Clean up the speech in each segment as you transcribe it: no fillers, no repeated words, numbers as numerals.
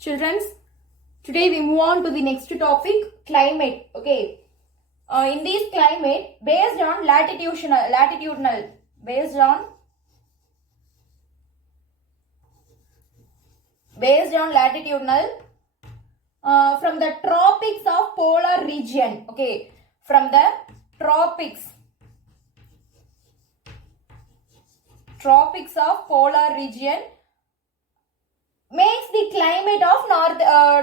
Children, today we move on to the next topic, climate. Okay. In this climate, based on latitudinal, based on latitudinal, from the tropics of polar region. Okay, from the tropics of polar region makes the climate of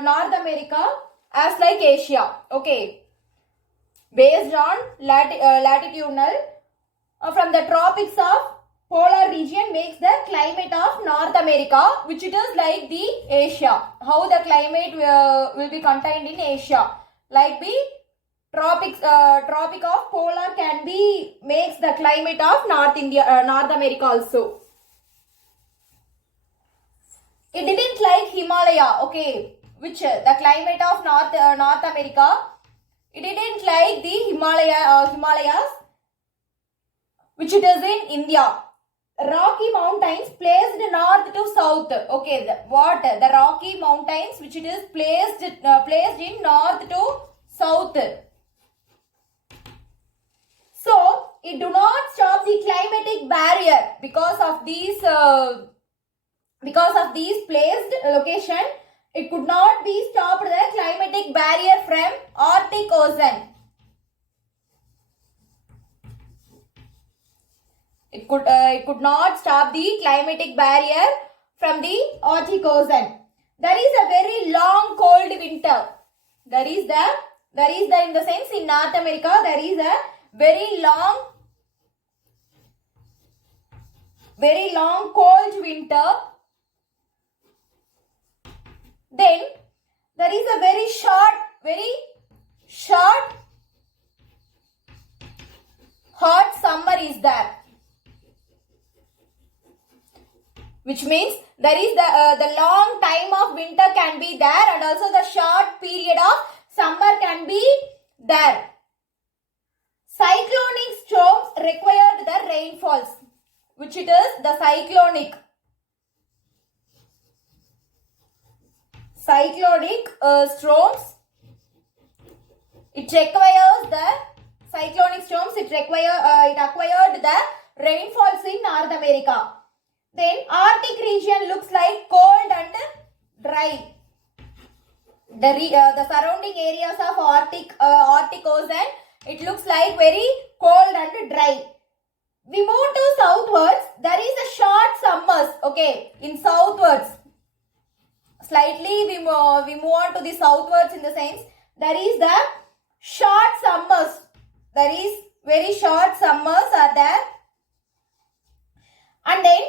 North America as like Asia. Okay, based on latitudinal, from the tropics of polar region makes the climate of North America, which it is like the Asia. How the climate will be contained in Asia, like the tropic of polar can be makes the climate of North America also. It didn't like Himalaya, okay, which the climate of North America. It didn't like the Himalayas, which it is in India. Rocky Mountains placed north to south. Okay, the Rocky Mountains, which it is placed in north to south. So it do not stop the climatic barrier because of these placed location. It could not be stopped the climatic barrier from Arctic Ocean. It could not stop the climatic barrier from the Arctic Ocean. There is a very long cold winter. There is in the sense in North America there is a very long cold winter. Then there is a very short hot summer is there, which means there is the long time of winter can be there, and also the short period of summer can be there. Cyclonic storms required the rainfalls, which it is the cyclonic storms. It requires the cyclonic storms. It acquired the rainfalls in North America. Then Arctic region looks like cold and dry. The surrounding areas of Arctic Ocean, it looks like very cold and dry. We move to southwards. There is a short summers. Okay, in southwards. Slightly we move on to the southwards in the sense there is the short summers. There is very short summers are there, and then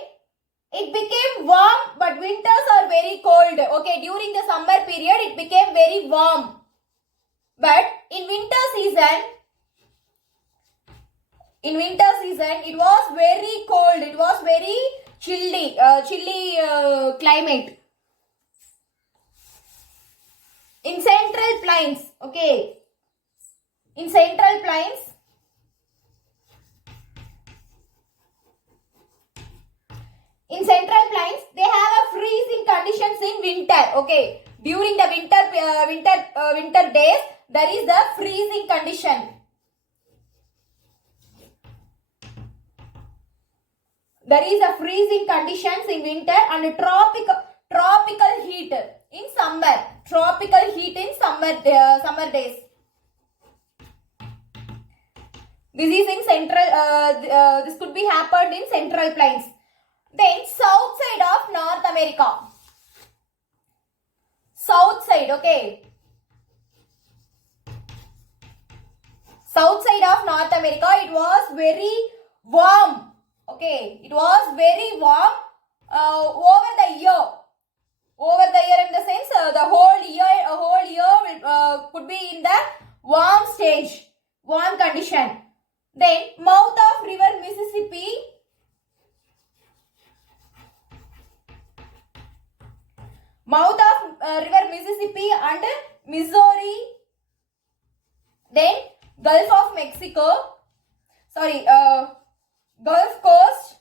it became warm, but winters are very cold. Okay, during the summer period it became very warm, but in winter season it was very cold. It was very chilly climate. In central plains, okay, in central plains, they have a freezing conditions in winter. Okay, during the winter days there is the freezing condition. There is a freezing conditions in winter and tropical heat in summer. Tropical heat in summer days. This is in central. This could be happened in central plains. Then south side of North America. South side, okay. South side of North America, it was very warm. Okay, it was very warm over the year. Over the year in the sense the whole year could be in the warm stage, warm condition. Then mouth of river Mississippi. Mouth of river Mississippi and Missouri. Then Gulf of Mexico. Gulf Coast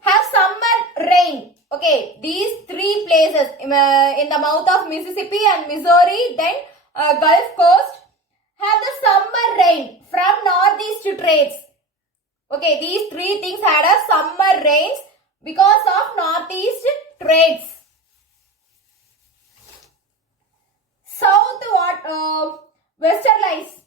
have summer rain. Okay, these three places places in the mouth of Mississippi and Missouri, then Gulf Coast, have the summer rain from northeast trades. Okay, these three things had a summer rains because of northeast trades. South westerlies.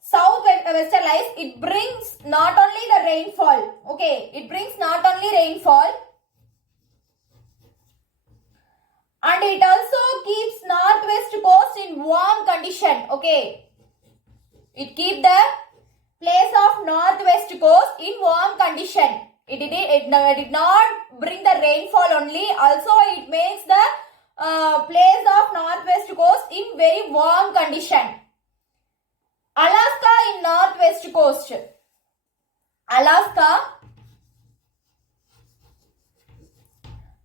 South westerlies, it brings not only the rainfall, okay, it brings not only rainfall, and it also keeps northwest coast in warm condition, okay. It keeps the place of northwest coast in warm condition. It did not bring the rainfall only, also it makes the place of northwest coast in very warm condition. Alaska in northwest coast. Alaska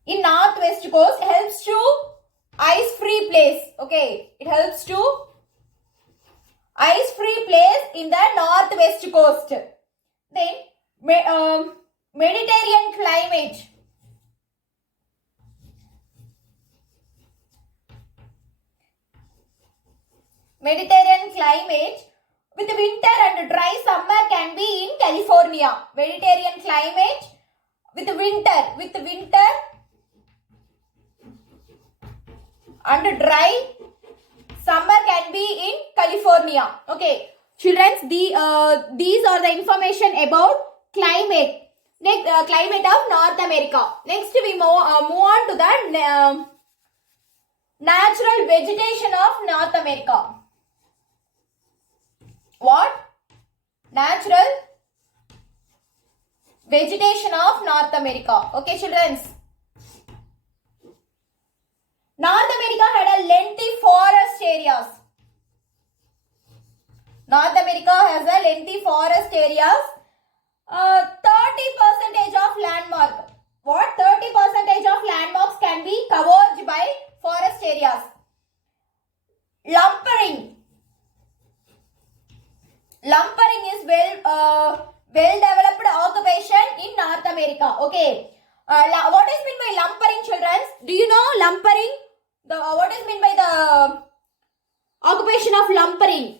in northwest coast helps to ice free place. Okay, it helps to ice free place in the northwest coast. Then Mediterranean climate. Mediterranean climate with winter and dry summer can be in California. Mediterranean climate with winter and dry summer can be in California. Okay, children, these are the information about climate. Next, climate of North America. Next, we move on to the natural vegetation of North America. What? Natural vegetation of North America. Okay, children. North America had a lengthy forest areas. North America has a lengthy forest areas. 30% of landmark. What? 30% of landmarks can be covered by forest areas. Lumbering. Lumbering is well developed occupation in North America. Okay. What is meant by lumbering, children? Do you know lumbering? What is meant by the occupation of lumbering?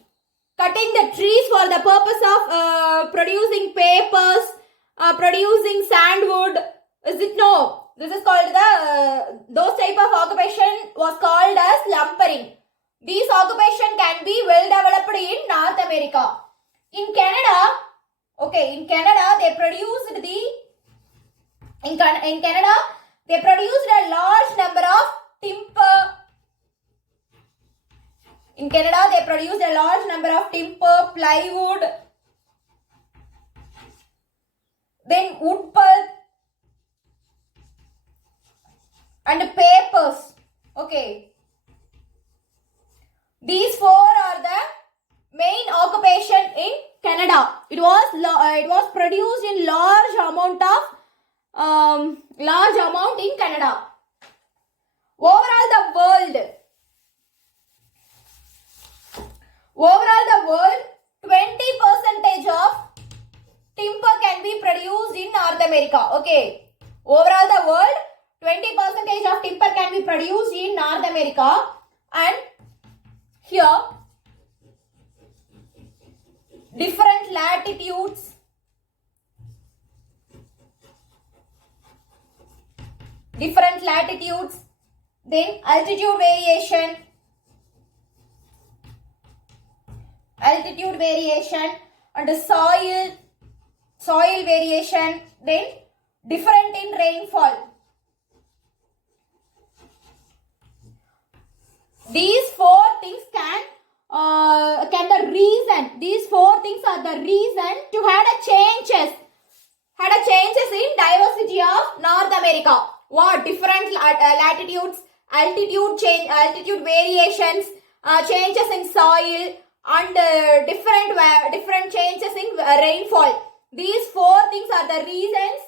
Cutting the trees for the purpose of producing papers, producing sandwood. Is it no? This is called those type of occupation was called as lumbering. These occupation can be well developed in North America. In Canada, okay, in Canada they produced in Canada they produced a large number of timber. In Canada they produced a large number of timber, plywood, then wood pulp and papers. Okay. These four are the main occupation in Canada. It was produced in large amount in Canada. Overall the world 20% of timber can be produced in North America. Okay. Overall the world 20% of timber can be produced in North America, and here different latitudes, then altitude variation and soil variation, then different in rainfall. These four things these four things are the reason to had a changes in diversity of North America. What? Different latitudes, altitude variations, changes in soil, and different changes in rainfall. These four things are the reasons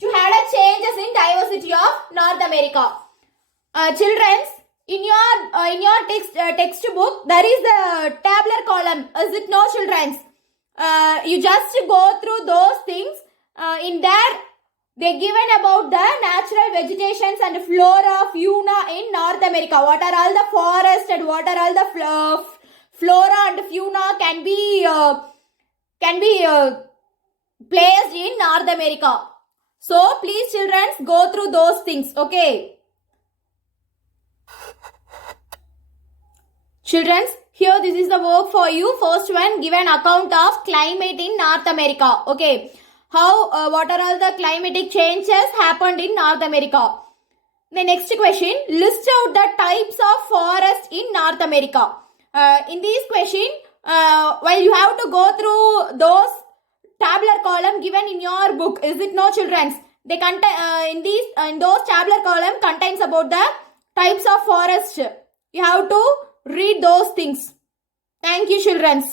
to had a changes in diversity of North America. Children, in your textbook there is the tabular column. Is it no, children? you just go through those things. In there, they given about the natural vegetations and flora, fauna in North America. What are all the forests and what are all the flora and fauna can be placed in North America. So please children go through those things. Okay. Children, here this is the work for you. First one, give an account of climate in North America. Okay. How, what are all the climatic changes happened in North America? The next question, list out the types of forest in North America. In this question, while you have to go through those tabular column given in your book, is it no, children? They contain in those tabular column contains about the types of forest. You have to read those things. Thank you, children.